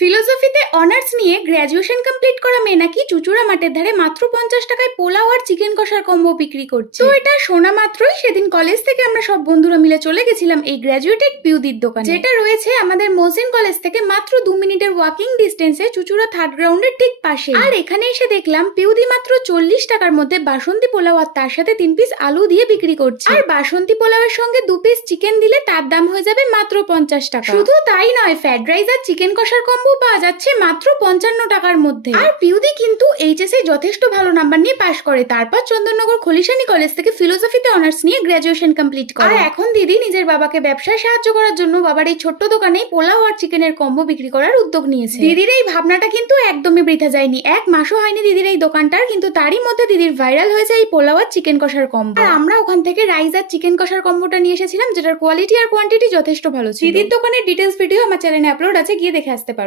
ফিলোসফিতে honours নিয়ে graduation complete করা মেয়ে নাকি চুচুড়া মাঠের ধারে মাত্র 50 টাকায় পোলাও আর চিকেন কষার কম্বো বিক্রি করছে। তো এটা শোনা মাত্রই সেদিন কলেজ থেকে আমরা সব বন্ধুরা মিলে চলে গেছিলাম এই গ্র্যাজুয়েটেড পিউদির দোকানে, যেটা রয়েছে আমাদের মহসিন কলেজ থেকে মাত্র 2 মিনিটের ওয়াকিং ডিস্টেন্সে চুচুড়া থার্ড গ্রাউন্ডের ঠিক পাশে। আর এখানে এসে দেখলাম পিউদি মাত্র 40 টাকার মধ্যে বাসন্তী পোলাও আর তার সাথে 3 পিস আলু দিয়ে বিক্রি করছে। আর বাসন্তী পোলাওয়ের সঙ্গে 2 পিস চিকেন দিলে তার দাম হয়ে যাবে মাত্র 50 টাকা। শুধু তাই নয়, ফ্রাইড রাইস আর চিকেন কষার কম্বো পাওয়া যাচ্ছে মাত্র 55 টাকার মধ্যে। আর পিউদি কিন্তু এইচএসএ যথেষ্ট ভালো নাম্বার নিয়ে পাশ করে, তারপর চন্দননগর খলিশানি কলেজ থেকে ফিলোসফিতে অনার্স নিয়ে গ্র্যাজুয়েশন কমপ্লিট করে। আর এখন দিদি নিজের বাবাকে ব্যবসায় সাহায্য করার জন্য বাবার এই ছোট্ট দোকানে পোলাও আর চিকেনের কম্বো বিক্রি করার উদ্যোগ নিয়েছে। দিদির এই ভাবনাটা কিন্তু একদমই বৃথা যায়নি। 1 মাসও হয়নি দিদির এই দোকানটার, কিন্তু তারই মধ্যে দিদির ভাইরাল হয়েছে এই পোলাও আর চিকেন কষার কম্বো। আর আমরা ওখান থেকে রাইস আর চিকেন কষার কম্বোটা নিয়ে এসেছিলাম, যেটার কোয়ালিটি আর কোয়ান্টিটি যথেষ্ট ভালো ছিল। দিদির দোকানের ডিটেলস ভিডিও আমার চ্যানেলে আপলোড আছে, গিয়ে দেখে আসতে পারো।